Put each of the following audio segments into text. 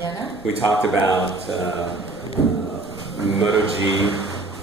mañana. We talked about Moto G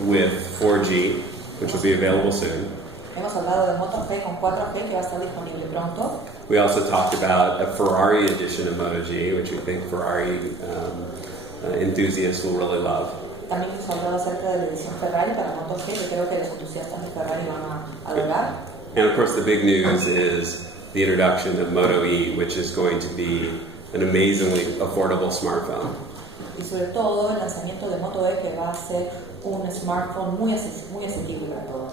with 4G, which will be available soon. Hemos hablado de Moto G con 4G que va a estar disponible pronto. We also talked about a Ferrari edition of Moto G, which we think Ferrari enthusiasts will really love. También hemos hablado acerca de la edición Ferrari para Moto G, que creo que los entusiastas de Ferrari van a adorar. And of course the big news is the introduction of Moto E, which is going to be an amazingly affordable smartphone. Y sobre todo el lanzamiento de Moto E, que va a ser un smartphone muy asequible para todos.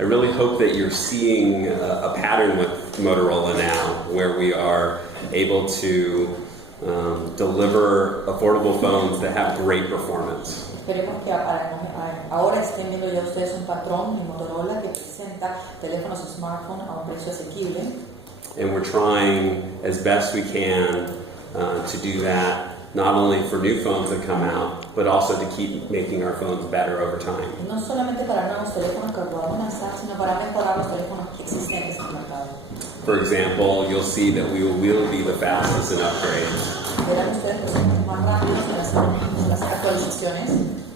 I really hope that you're seeing a pattern with Motorola now, where we are able to deliver affordable phones that have great performance. Esperemos que ahora estén viendo ya ustedes un patrón en Motorola que presenta teléfonos y smartphones a un precio asequible. And we're trying as best we can to do that, not only for new phones that come out, but also to keep making our phones better over time. No solamente para nuevos teléfonos que podamos lanzar, sino para mejorar los teléfonos existentes en el mercado. For example, you'll see that we will be the fastest in upgrades, Verán ustedes que somos más rápidos en las actualizaciones,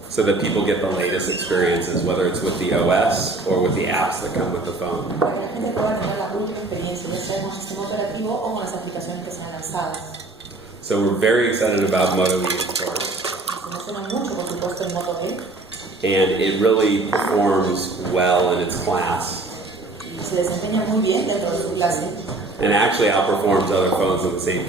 so that people get the latest experiences, whether it's with the OS or with the apps that come with the phone. para que la gente pueda tener la última experiencia, ya sea con el sistema operativo o con las aplicaciones que sean lanzadas. So we're very excited about Moto E, of course. Se emociona mucho, por supuesto, el Moto E. And it really performs well in its class, Se desempeña muy bien dentro de su clase and actually outperforms other phones in the same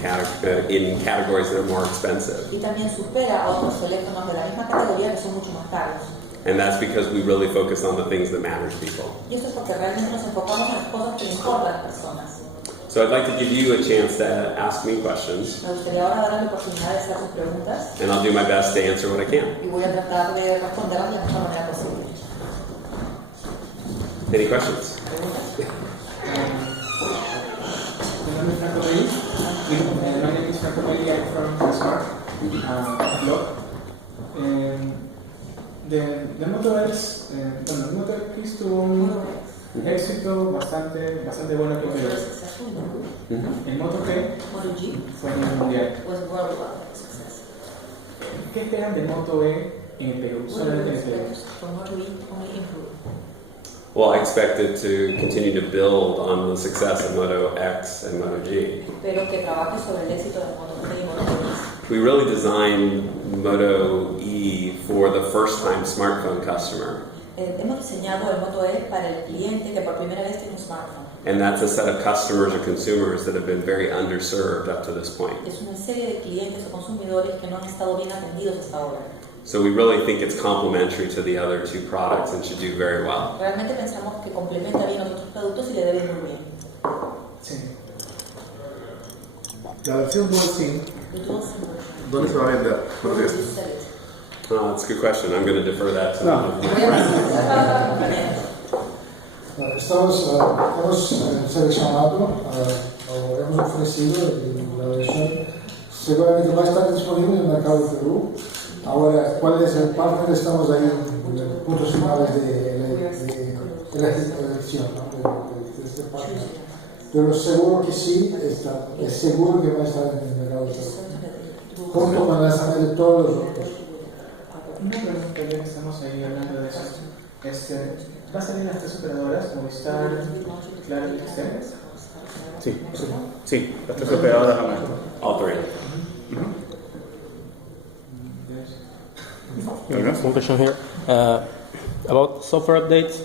in categories that are more expensive. y también supera a otros teléfonos de la misma categoría que son mucho más caros. And that's because we really focus on the things that matter to people. Y eso es porque realmente nos enfocamos en las cosas que le importan a las personas. So I'd like to give you a chance to ask me questions, Me gustaría ahora darle la oportunidad de hacer sus preguntas and I'll do my best to answer what I can. y voy a tratar de responderlas de la mejor manera posible. Any questions? Mi nombre es Franco Reyes. My name is Franco Reyes. I'm from Smart blog. De Moto X, bueno, el Moto X tuvo un éxito bastante bueno con el Moto G Moto G fue a nivel mundial. was worldwide success. ¿Qué esperan de Moto E en Perú? What do you Solamente en Perú. expect from Moto E only improve? Well, I expect it to continue to build on the success of Moto X and Moto G. Espero que trabaje sobre el éxito de Moto G y Moto X. We really designed Moto E for the first-time smartphone customer, Hemos diseñado el Moto E para el cliente que por primera vez tiene un smartphone. and that's a set of customers or consumers that have been very underserved up to this point. Es una serie de clientes o consumidores que no han estado bien atendidos hasta ahora. So we really think it's complementary to the other two products and should do very well. Realmente pensamos que complementa bien los otros productos y le debe ir muy bien. Sí. La versión Dual SIM, The dual SIM version. ¿dónde se va a vender? Where Porque would you sell it? That's a good question. I'm going to defer that to No. one of my Voy a preguntar a la compañera. Hemos seleccionado o hemos ofrecido la versión, seguramente va a estar disponible en el mercado de Perú. Ahora, ¿cuál es el partner? Estamos ahí en los puntos finales de la elección, ¿no? de este partner. Pero seguro que sí, es seguro que va a estar en el mercado de Perú, junto con el lanzamiento de todos los otros. Una pregunta, ya que estamos ahí hablando de eso. ¿Va a salir en las tres operadoras, Movistar, Claro y Excel? sí, las tres operadoras van a estar. all three. One question here about software updates.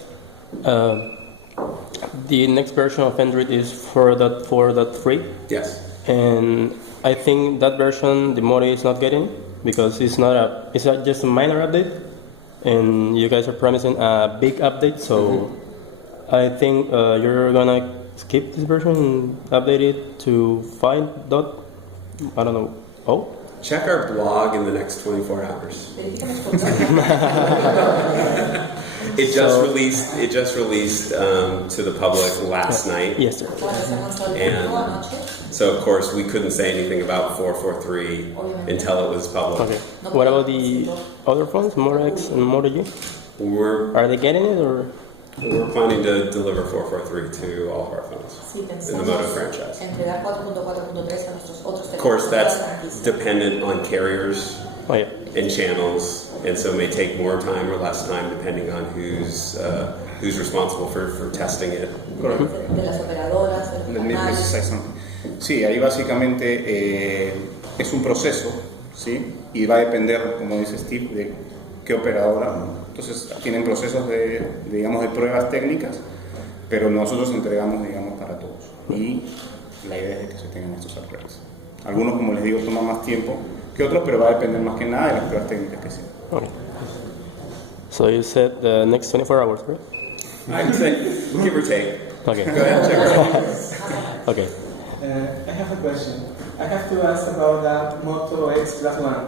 The next version of Android is 4.4.3, Yes. and I think that version the Moto is not getting because it's just a minor update, and you guys are promising a big update. So I think you're gonna skip this version and update it to 5.0. Check our blog in the next 24 hours. Verifícame su contrato. It just released to the public last night. Yes, sir. Ahora se ha lanzado el And- producto anoche. So of course we couldn't say anything about 4.4.3 until it was public. Okay. What about the other phones, Moto X and Moto G? We're Are they getting it or? We're planning to deliver 443 to all of our phones Sí, in the pensamos Moto franchise. entregar 4.4.3 a nuestros otros Of course, teléfonos de la that's franquicia. dependent on carriers Oh yeah. and channels, and so it may take more time or less time depending on who's responsible for testing it. De las operadoras, de Let los me canales. say something. Sí, ahí básicamente es un proceso, ¿sí? Y va a depender, como dice Steve, de qué operadora. Entonces, tienen procesos digamos, de pruebas técnicas, pero nosotros entregamos, digamos, para todos. Y la idea es que se tengan estos upgrades. Algunos, como les digo, toman más tiempo que otros, pero va a depender más que nada de las pruebas técnicas que sean. Okay. So you said the next 24 hours, right? I'd say, give or take. Okay. Go ahead, check it out. Okay. I have a question. I have to ask about the Moto X Plus One.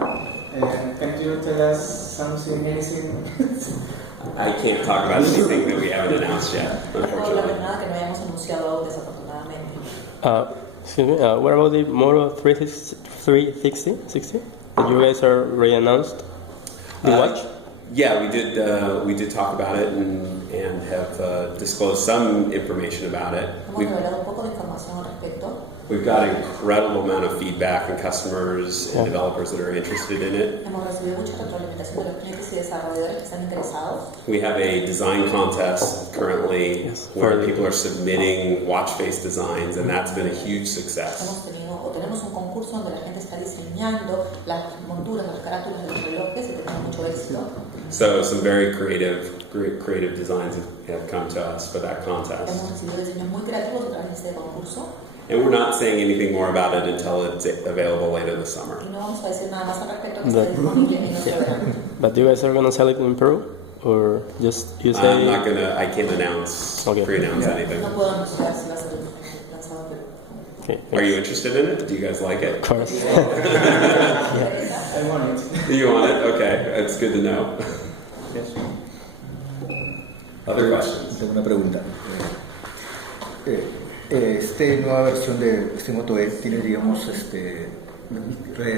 Can you tell us something, anything? I can't talk about anything that we haven't announced yet, No puedo hablar de unfortunately. nada que no hayamos anunciado aún, desafortunadamente. Excuse me. What about the Moto 360 that you guys are already announced? The watch? Yeah, we did talk about it and have disclosed some information about it. Hemos revelado un poco de información al respecto. We've got an incredible amount of feedback and customers and developers that are interested in it. Hemos recibido mucha retroalimentación de los clientes y desarrolladores que están interesados. We have a design contest currently where people are submitting watch face designs, and that's been a huge success. Tenemos un concurso donde la gente está diseñando las monturas, las carátulas de los relojes y tenemos mucho éxito. So some very creative designs have come to us for that contest. Hemos recibido diseños muy creativos a través de este concurso. And we're not saying anything more about it until it's available later this summer. Y no vamos a decir nada más al respecto que esté disponible en nuestro verano. But you guys are gonna sell it in Peru, or just you say? I can't announce, pre-announce anything. No puedo anunciar si va a ser lanzado en Perú. Okay. Are you interested in it? Do you guys like it? Of course. I want it. You want it? Okay, it's good to know. Yes. Other questions? Tengo una pregunta. Esta nueva versión de este Moto E tiene, digamos,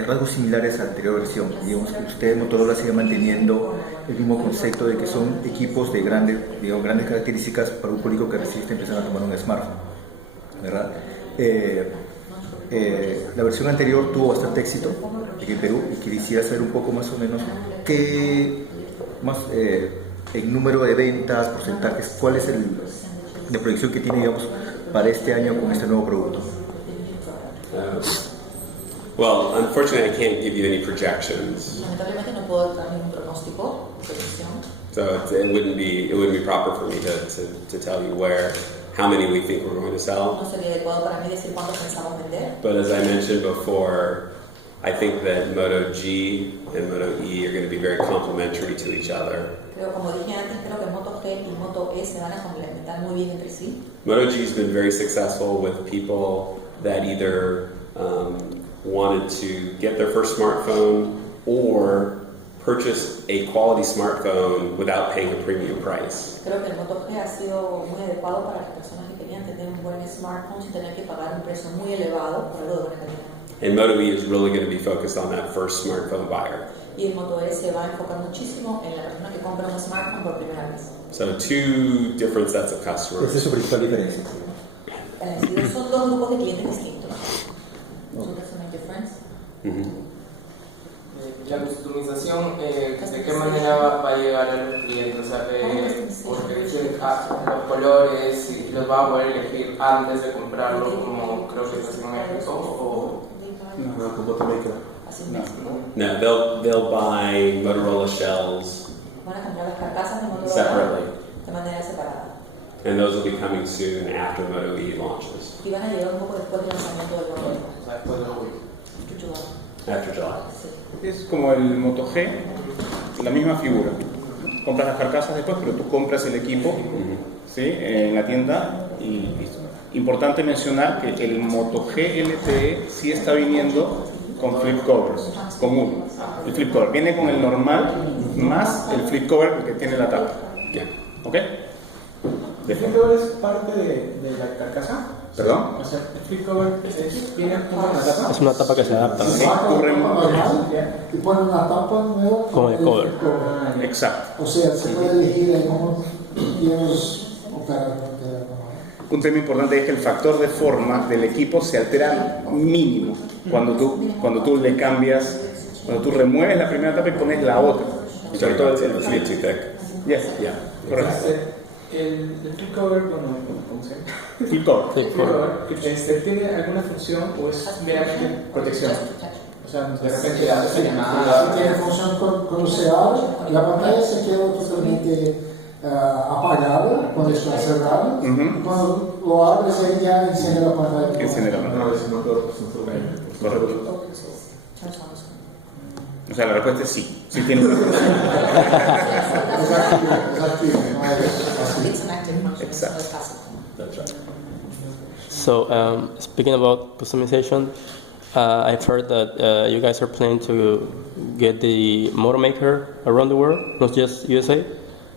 rasgos similares a la anterior versión. Digamos que usted, Motorola, sigue manteniendo el mismo concepto de que son equipos de grandes características para un público que recién está empezando a tomar un smartphone, ¿verdad? La versión anterior tuvo bastante éxito aquí en Perú y quisiera saber un poco más o menos qué más en número de ventas, porcentajes, cuál es la proyección que tiene, digamos, para este año con este nuevo producto. Well, unfortunately, I can't give you any projections. Lamentablemente no puedo dar ningún pronóstico, predicción. So it wouldn't be proper for me to tell you how many we think we're going to sell. No sería adecuado para mí decir cuánto pensamos vender. But as I mentioned before, I think that Moto G and Moto E are going to be very complementary to each other. Pero como dije antes, creo que Moto G y Moto E se van a complementar muy bien entre sí. Moto G has been very successful with people that either wanted to get their first smartphone or purchase a quality smartphone without paying a premium price. Creo que el Moto G ha sido muy adecuado para las personas que querían tener un buen smartphone sin tener que pagar un precio muy elevado por algo de buena calidad. And Moto E is really going to be focused on that first smartphone buyer. Y el Moto E se va a enfocar muchísimo en la persona que compra un smartphone por primera vez. So two different sets of Esa es customers. su principal diferencia. Son dos grupos de clientes distintos. So that's my difference. La customización, ¿de qué manera va a llegar a los clientes? O sea, porque dicen los colores y los va a poder elegir antes de comprarlo, como creo que es en México, o... No, como te make Así mismo. No, they'll buy Motorola shells Van a comprar las carcasas de Motorola separately, de manera separada. and those will be coming soon after Moto E launches, Y van a llegar un poco después del lanzamiento del Moto O sea, después de los E. after July. Sí. Es como el Moto G, la misma figura. Compras las carcasas después, pero tú compras el equipo, ¿sí? En la tienda y listo. Importante mencionar que el Moto G LTE sí está viniendo con flip covers, con uno. El flip cover viene con el normal más el flip cover que tiene la tapa. Yeah. ¿Ok? ¿El flip cover es parte de la carcasa? ¿Perdón? O sea, el flip cover tiene una tapa. Es una tapa que se adapta, Se ¿no? saca la tapa normal y pone una tapa nueva Como de el cover. flip cover. Exacto. O sea, se puede elegir en cómo quieres Un tema importante es que el factor de forma del equipo se altera mínimo cuando tú le cambias, cuando tú remueves la primera tapa y pones la otra. Y sobre todo It's a bit too thick. Yes. Yeah. Correcto. El flip cover, ¿cómo se llama? Flip cover. El flip cover, ¿tiene alguna función o es meramente protección? O sea, de repente la llamada. Tiene función cuando se abre, la pantalla se queda totalmente apagada cuando está cerrada. Cuando lo abres ahí ya enciende la pantalla. Enciende la pantalla. Correcto. O sea, la respuesta es sí. Sí tiene una función. Exacto. That's right. So, speaking about customization, I've heard that you guys are planning to get the motor maker around the world, not just USA.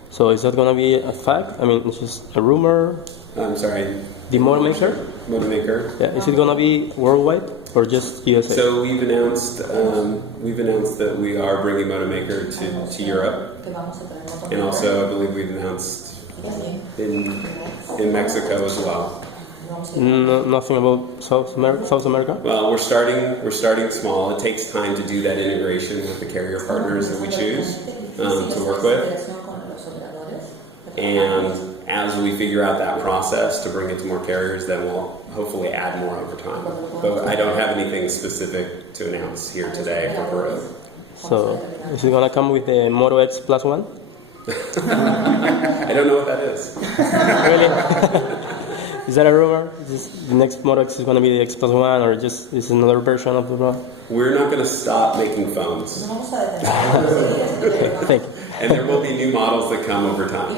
So, is that going to be a fact? I mean, it's just a rumor. I'm sorry. The motor maker? Motor maker. Yeah, is it going to be worldwide or just USA? So we've announced that we are bringing Motor Maker to Europe, and also I believe we've announced in Mexico as well. No, nothing about South America? Well, we're starting small. It takes time to do that integration with the carrier partners that we choose to work with, and as we figure out that process to bring it to more carriers, then we'll hopefully add more over time. But I don't have anything specific to announce here today for Peru. So, is it going to come with the Moto X Plus One? I don't know what that is. Really? Is that a rumor? The next Moto X is going to be the X Plus One, or just is another version of the Moto? We're not going to stop making phones. Thank you. And there will be new models that come over time.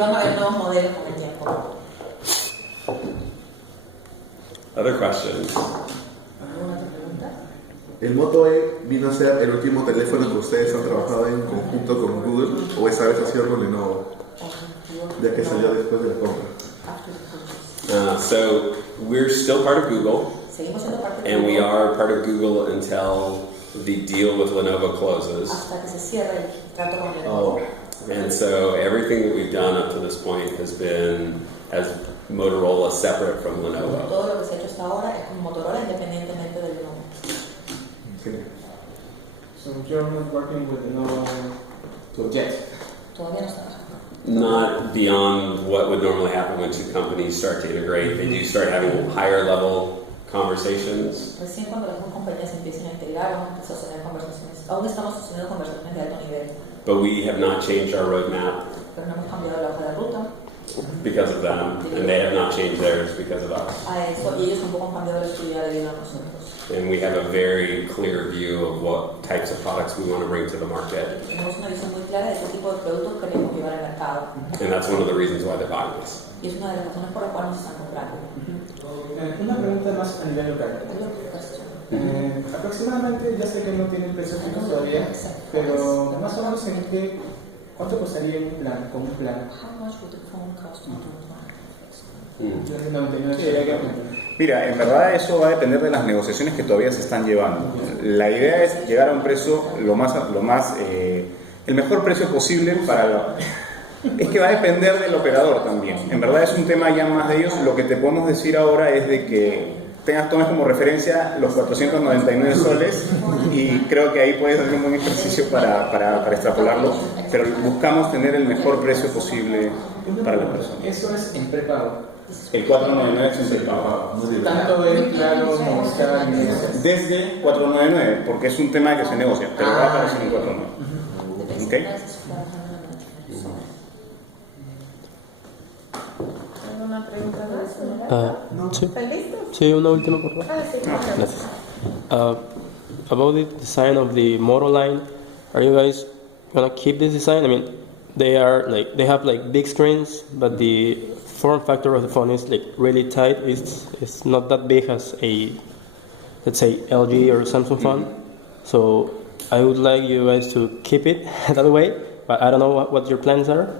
Other questions? ¿El Moto E vino a ser el último teléfono que ustedes han trabajado en conjunto con Google o esa vez ha sido con Lenovo, ya que salió después de la compra? So we're still part of Google, and we are part of Google until the deal with Lenovo closes. And so everything that we've done up to this point has been as Motorola separate from Lenovo. Okay. So you're not working with Lenovo to object? Not beyond what would normally happen when two companies start to integrate. They do start having higher level conversations. But we have not changed our roadmap because of them, and they have not changed theirs because of us. And we have a very clear view of what types of products we want to bring to the market. And that's one of the reasons why they're buying us. Una pregunta más a nivel local. Aproximadamente, ya sé que no tienen precios fijos todavía, pero más o menos ¿cuánto costaría un plan, con un plan? Mira, en verdad eso va a depender de las negociaciones que todavía se están llevando. La idea es llegar a un precio el mejor precio posible es que va a depender del operador también. En verdad es un tema ya más de ellos. Lo que te podemos decir ahora es de que tomes como referencia los 499 soles y creo que ahí puedes hacer un buen ejercicio para extrapolarlo, pero buscamos tener el mejor precio posible para la persona. Eso es en prepago. El 499 es un prepago. Tanto el plano como está desde 499, porque es un tema que se negocia, pero va a aparecer en 499. ¿Ok? ¿Alguna pregunta más? Sí. ¿Están listos? Sí, una última, por favor. Sí, Gracias. About the design of the Moto line, are you guys gonna keep this design? I mean, they have big screens, but the form factor of the phone is really tight. It's not that big as a, let's say, LG or Samsung phone. So I would like you guys to keep it that way, but I don't know what your plans are.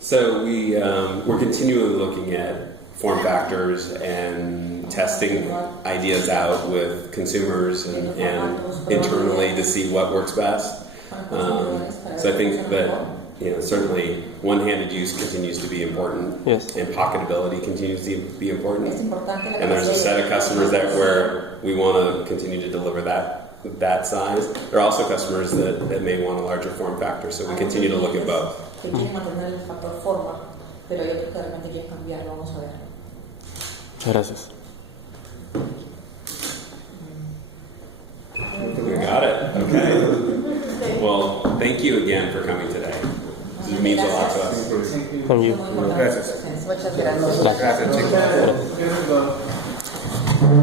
So we're continually looking at form factors and testing ideas out with consumers and internally to see what works best. So I think that certainly one-handed use continues to be important, Yes. and pocketability continues to be important. Es importante la And there's a set of customers that where we want to continue to deliver that size. There are also customers that may want a larger form factor, so we continue to look at both. Que quieren mantener el factor forma, pero hay otros que realmente quieren cambiarlo. Vamos a ver. Muchas gracias. We got it. Okay. Well, thank you again for coming today. It means a lot to us. Thank you. Gracias. Muchas gracias. Gracias, chicos. Gracias.